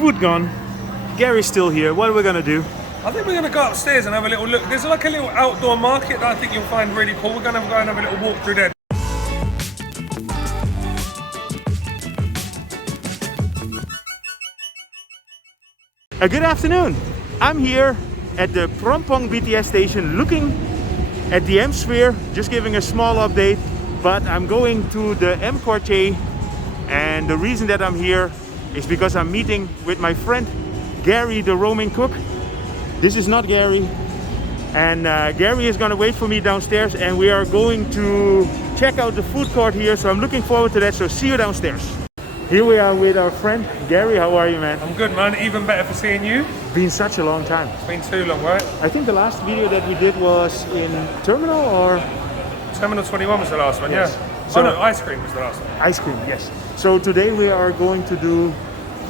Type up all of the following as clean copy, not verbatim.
food gone. Gary's still here. What are we gonna do? I think we're going to go upstairs and have a little look. There's like a little outdoor market that I think you'll find really cool. We're going to go and have a little walk through there. Good afternoon. I'm here at the Phrom Phong BTS station looking at the M Sphere, just giving a small update, but I'm going to the Em Quartier, and the reason that I'm here is because I'm meeting with my friend Gary, the roaming cook. This is not Gary, and Gary is gonna wait for me downstairs, and we are going to check out the food court here, so I'm looking forward to that. So see you downstairs. Here we are with our friend Gary. How are you, man? I'm good, man. Even better for seeing you. Been such a long time. It's been too long, right? I think the last video that we did was in Terminal or? Terminal 21 was the last one, yes. Yeah. So, oh no, ice cream was the last one. Ice cream, yes. So today we are going to do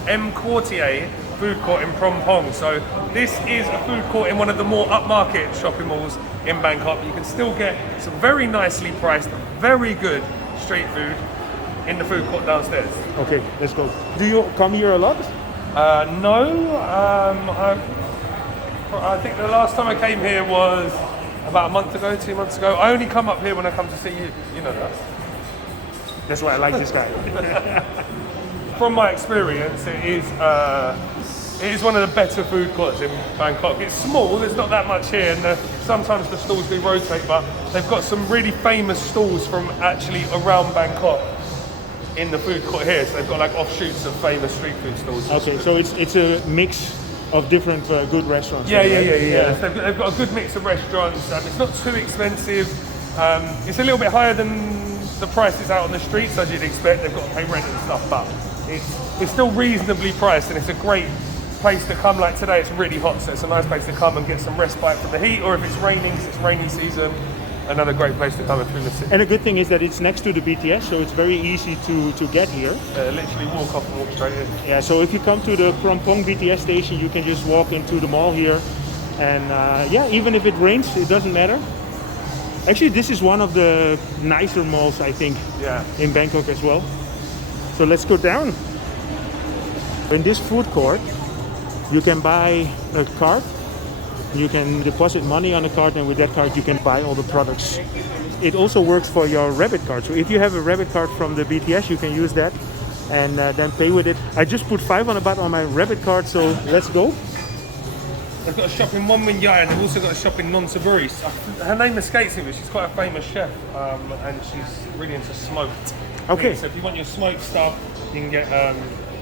Em Quartier food court in Phrom Phong. So this is a food court in one of the more upmarket shopping malls in Bangkok. You can still get some very nicely priced, very good street food in the food court downstairs. Okay, let's go. Do you come here a lot? No. I think the last time I came here was about a month ago, 2 months ago. I only come up here when I come to see you. You know that. That's why I like this guy. From my experience, it is one of the better food courts in Bangkok. It's small, there's not that much here, and sometimes the stalls do rotate, but they've got some really famous stalls from actually around Bangkok in the food court here. So they've got like offshoots of famous street food stalls. Okay, so it's a mix of different good restaurants. Yeah. So they've got a good mix of restaurants. It's not too expensive. It's a little bit higher than the prices out on the streets, as you'd expect. They've got to pay rent and stuff, but it's still reasonably priced, and it's a great place to come. Like today, it's really hot, so it's a nice place to come and get some respite from the heat, or if it's raining, 'cause it's rainy season, another great place to come if you're in the city. And the good thing is that it's next to the BTS, so it's very easy to get here. Literally walk off and walk straight in. Yeah, so if you come to the Phrom Phong BTS station, you can just walk into the mall here, and yeah, even if it rains, it doesn't matter. Actually, this is one of the nicer malls, I think, in Bangkok as well. So let's go down. In this food court, you can buy a card. You can deposit money on a card, and with that card you can buy all the products. It also works for your rabbit card. So if you have a rabbit card from the BTS, you can use that and then pay with it. I just put 500 baht on my rabbit card, so let's go. They've got a shop in One Wing Yai, and they've also got a shop in Non Savoury. Her name escapes me, but she's quite a famous chef, and she's really into smoked. Okay. So if you want your smoked stuff, you can get,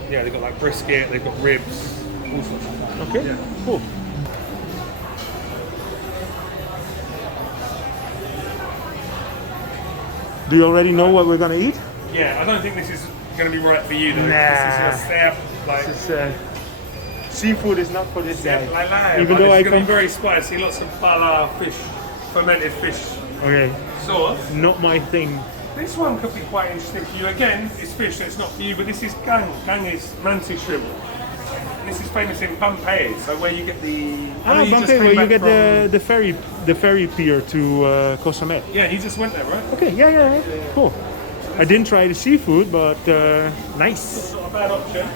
they've got like brisket, they've got ribs, all sorts of stuff. Okay, cool. Do you already know what we're gonna eat? Yeah, I don't think this is gonna be right for you though. Nah. This is your like... This is, seafood is not for this guy. Even though it's gonna be very spicy, lots of pala fish, fermented fish sauce. Not my thing. This one could be quite interesting for you. Again, it's fish, so it's not for you, but this is gang. Gang is mantis shrimp. And this is famous in Bangkok, so where you get the... Bangkok, where you get the ferry pier to Koh Samet. Yeah, you just went there, right? Okay, yeah, cool. I didn't try the seafood, but nice. Not a bad option.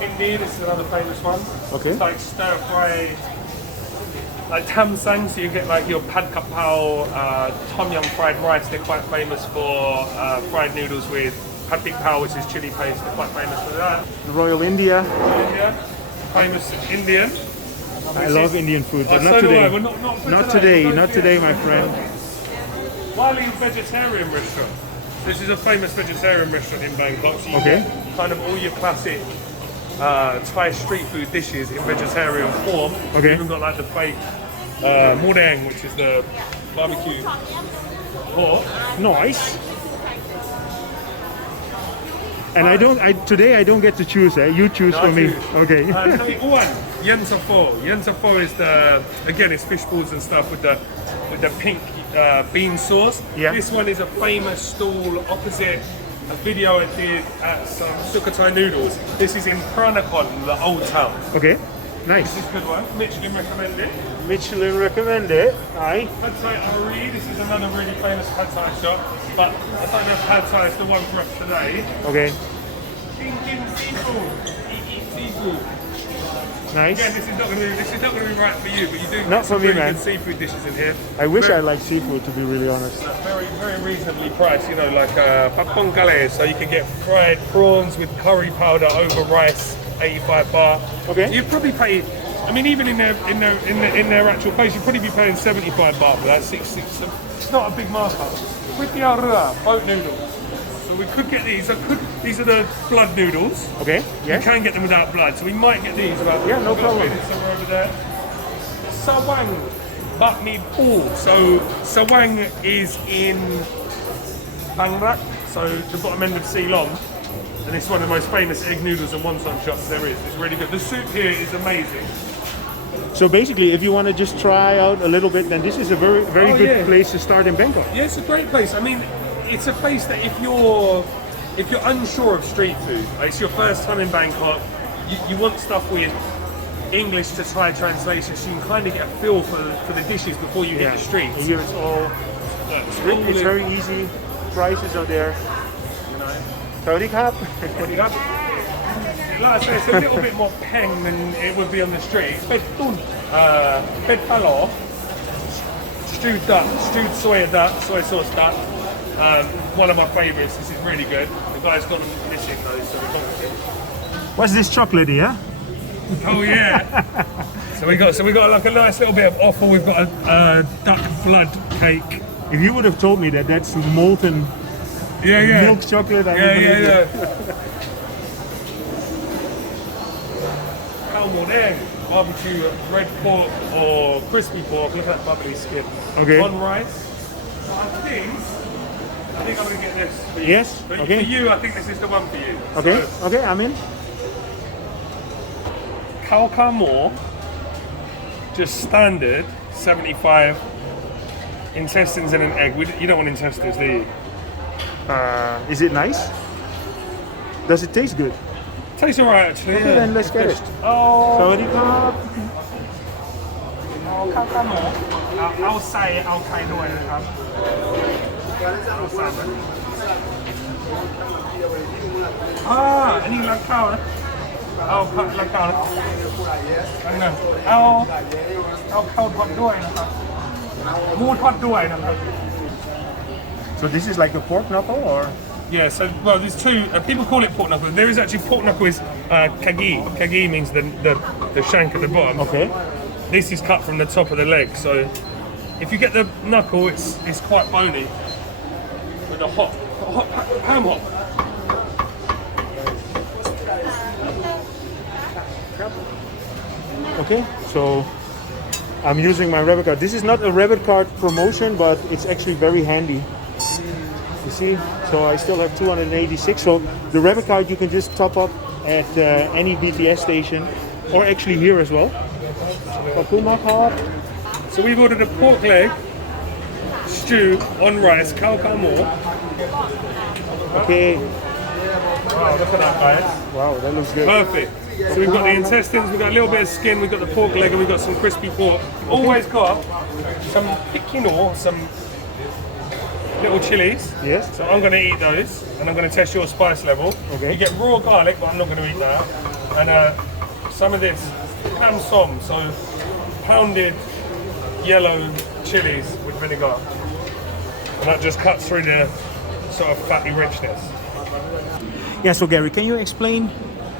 Hindi, this is another famous one. Okay. It's like stir fry, like tam sang, so you get like your pad kapao, tom yum fried rice. They're quite famous for fried noodles with pad big pao, which is chili paste. They're quite famous for that. Royal India. Famous Indian. I love Indian food, but Oh, not so do today. I. Well, not Not today, my friend. Wiley Vegetarian Restaurant. This is a famous vegetarian restaurant in Bangkok. So you get kind of all your classic Thai street food dishes in vegetarian form. Okay. We've even got like the fake mordang, which is the barbecue pork. Nice. And today I don't get to choose. You choose for me. Okay. One Yentafo. Yentafo is it's fish balls and stuff with the pink bean sauce. Yeah. This one is a famous stall opposite a video I did at some Sukhothai Noodles. This is in Pranakon, the old town. Okay, nice. This is a good one. Michelin recommended. Michelin recommended. Aye. Pad Thai Aree. This is another really famous Pad Thai shop, but I don't know if Pad Thai is the one for us today. Okay. seafood. Eat seafood. Nice. Yeah, this is not going to be right for you, but you do Not get some for me, really man. good seafood dishes in here. I wish I liked seafood, to be really honest. Very, very reasonably priced, you know, like papong gale, so you can get fried prawns with curry powder over rice, 85 baht. Okay. You'd probably pay, I mean, even in their actual place, you'd probably be paying 75 baht for that. It's not a big markup. With the Aree, boat noodles. So we could get these. These are the blood noodles. Okay. Yeah. You can get them without blood, so we might get these. Yeah, no problem. Somewhere over there. Swang, but me pool. So Swang is in Bangkok, so the bottom end of Ceylon, and it's one of the most famous egg noodles and wonton shops there is. It's really good. The soup here is amazing. So basically, if you want to just try out a little bit, then this is a very good yeah. place to start in Bangkok. Yeah, it's a great place. I mean, it's a place that if you're unsure of street food, like it's your first time in Bangkok, you want stuff with English to Thai translation, so you can kind of get a feel for the dishes before you hit the streets. Here it's all. It's very easy. Prices are there. You know. Sawadee krap. Like I say, it's a little bit more peng than it would be on the street. Bed tun, bed palo, stewed duck, stewed soy sauce duck. One of my favourites. This is really good. The guy's got them missing though, so we've got them. What's this chocolate here? Oh yeah. so we got like a nice little bit of offal. We've got a duck blood cake. If you would have told me that that's molten milk chocolate, I would believe it. Egg, barbecue, red pork or crispy pork. Look at that bubbly skin. Okay. On rice. So I think I'm gonna get this. For you. Yes. But Okay. For you, I think this is the one for you. Okay. So, Okay. I'm in. Khao more, just standard 75. Intestines and an egg. You don't want intestines, do you? Is it nice? Does it taste good? Tastes alright actually. Okay, then let's get it. Oh. Sawadee krap. ข้าวหมูเอาใส่เอาไข่ด้วยนะครับเอาใส่มันอันนี้ราดข้าวนะเอาราดข้าวนะอันนั้นเอาข้าวทอดด้วยนะครับหมูทอดด้วยนะครับ So this is like a pork knuckle, or? Yeah, so well, there's two. People call it pork knuckle. There is actually pork knuckle is kagi. Kagi means the shank at the bottom. Okay. This is cut from the top of the leg. So if you get the knuckle, it's quite bony with a hot ham hop. Okay. So I'm using my rabbit card. This is not a rabbit card promotion, but it's actually very handy. You see, so I still have 286. So the rabbit card you can just top up at any BTS station, or actually here as well. So we've ordered a pork leg stew on rice, khao more. Okay. Wow, look at that, guys. Wow, that looks good. Perfect. So we've got the intestines, we've got a little bit of skin, we've got the pork leg, and we've got some crispy pork. Always got some piquino, some little chilies. Yes. So I'm going to eat those, and I'm going to test your spice level. Okay. You get raw garlic, but I'm not going to eat that. And some of this ham som, so pounded yellow chilies with vinegar. And that just cuts through the sort of fatty richness. Yeah. So Gary, can you explain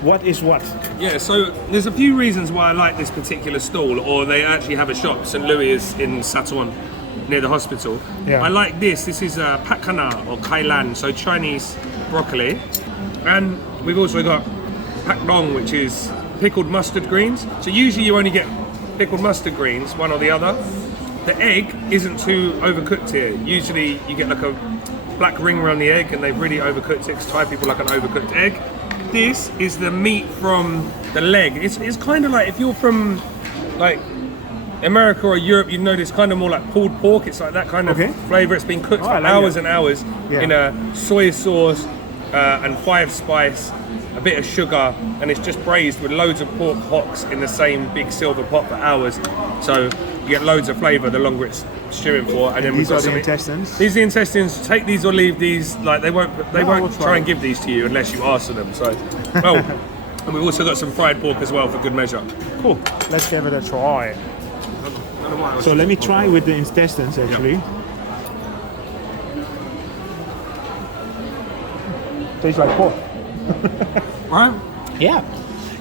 what is what? Yeah, so there's a few reasons why I like this particular stall, or they actually have a shop. St. Louis is in Satuan, near the hospital. Yeah. I like this. This is pat kana or kailan, so Chinese broccoli. And we've also got pak dong, which is pickled mustard greens. So usually you only get pickled mustard greens, one or the other. The egg isn't too overcooked here. Usually you get like a black ring around the egg, and they've really overcooked it, because Thai people like an overcooked egg. This is the meat from the leg. It's kind of like, if you're from like America or Europe, you know this kind of more like pulled pork. It's like that kind of flavour. It's been cooked for hours and hours in a soy sauce, and 5 spice, a bit of sugar, and it's just braised with loads of pork hocks in the same big silver pot for hours. So you get loads of flavour the longer it's stewing for. And then These are the intestines. These are the intestines. Take these or leave these. Like they won't we'll try and give these to you unless you ask for them. So well, and we've also got some fried pork as well for good measure. Cool. Let's give it a try. So let me try with the intestines actually. Yeah. Tastes like pork. Right? Yeah.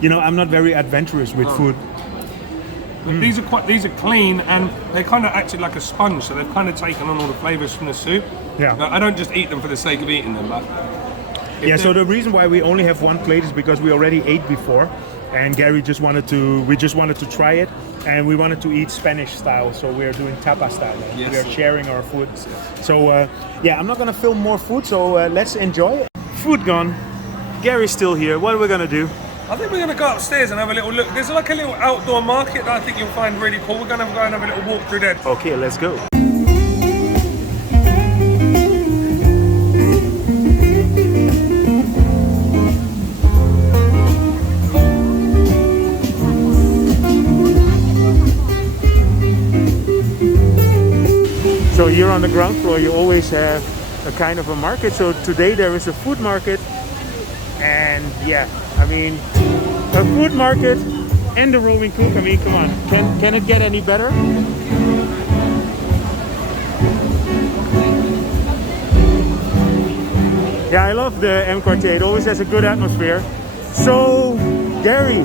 You know, I'm not very adventurous with food. But these are clean, and they kind of acted like a sponge, so they've kind of taken on all the flavours from the soup. Yeah. I don't just eat them for the sake of eating them, but Yeah, so the reason why we only have one plate is because we already ate before, and we just wanted to try it, and we wanted to eat Spanish style, so we're doing tapa style. Yes. We are sharing our food. So yeah, I'm not gonna film more food, so let's enjoy. Food gone. Gary's still here. What are we gonna do? I think we're going to go upstairs and have a little look. There's like a little outdoor market that I think you'll find really cool. We're going to go and have a little walk through there. Okay, let's go. So here on the ground floor you always have a kind of a market. So today there is a food market, and yeah, I mean, a food market and the roaming cook. I mean, come on, can it get any better? Yeah, I love the Em Quartier. It always has a good atmosphere. So, Gary,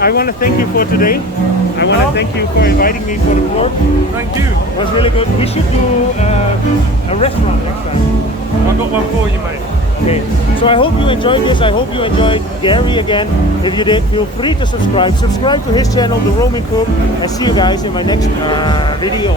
I want to thank you for today. I want to thank you for inviting me for the vlog. Thank you. It was really good. We should do a restaurant next time. I've got one for you, mate. Okay, so I hope you enjoyed this. I hope you enjoyed Gary again. If you did, feel free to subscribe. Subscribe to his channel, The Roaming Cook, and see you guys in my next video.